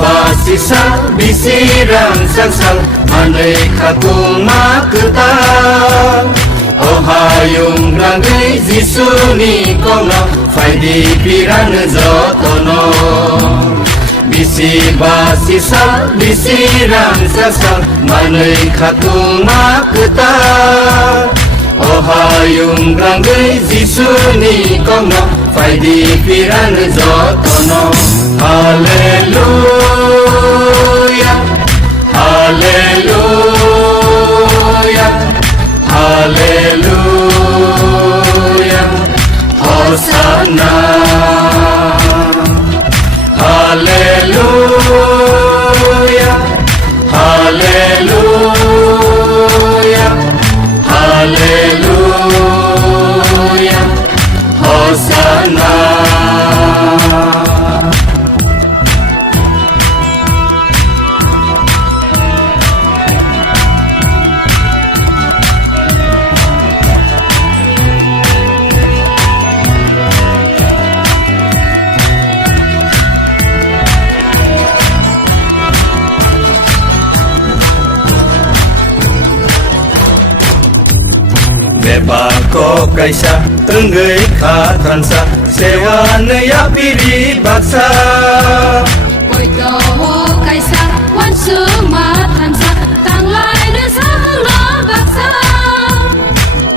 basisa bisirang sangsang manai katung maketang oh hayung rangai Jisuni kono faidi piran jotono bisi basisa bisirang sangsang manai katung maketang oh hayung rangai Jisuni kono faidi piran jotono Haleluya Haleluya Haleluya Hosana Haleluya Haleluya Haleluya Hosana Bako kaisa tenggai khatansa sewanaya piri baksa Oito kaisa wansu matansa tanglai desa hanglo baksa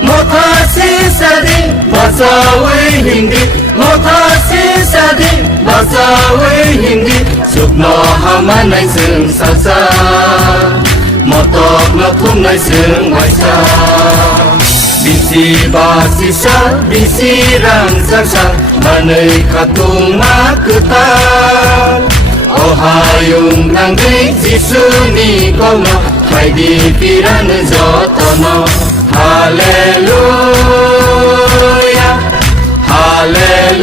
Mothasi sadi basawi hindi Mothasi sadi basawi hindi Sukno hamanai sung salsa Motok no thumnai sung waisa Bisi basisa bisirang sangsang manai katung maketang oh hayung rangai Jisuni kono faidi piran jotono Haleluya Haleluya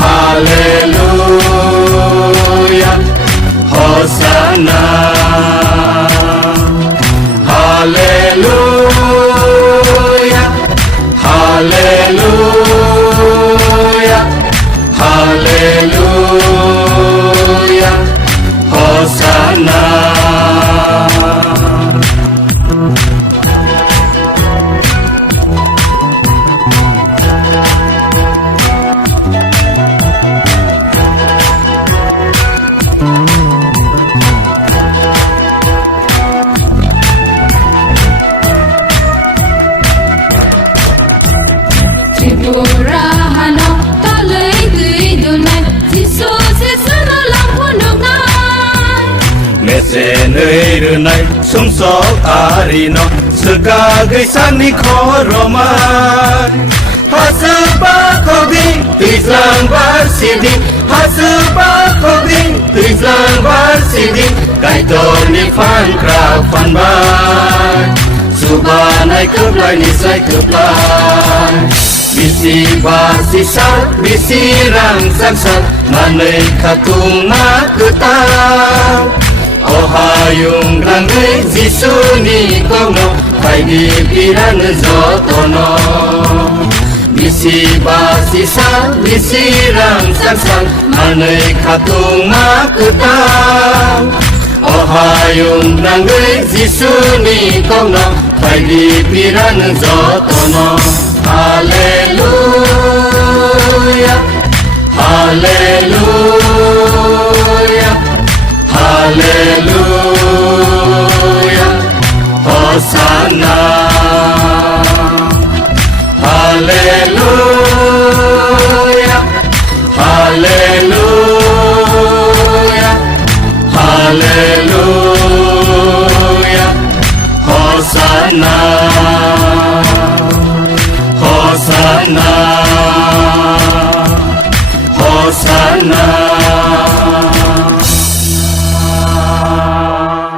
Haleluya Hosana Haleluya Haleluya Haleluya Hosana Tripurahano talai tui dunai Jisu sesana lampunuk nai Mese nai sumsok arino segagai sani koromai Haseba koding tuislang barsidi Haseba koding tuislang barsidi Kaito ni fan krau fan bai Subanai keplai nisai keplai Bisi basisa bisirang sangsang manai katung maketang oh hayung rangai Jisuni kono faidi piran jotono Bisi basisa bisirang sangsang manai katung maketang oh hayung rangai Jisuni kono faidi piran jotono Haleluya Haleluya Haleluya Hosana Haleluya Haleluya Haleluya Hosana Hosana Hosana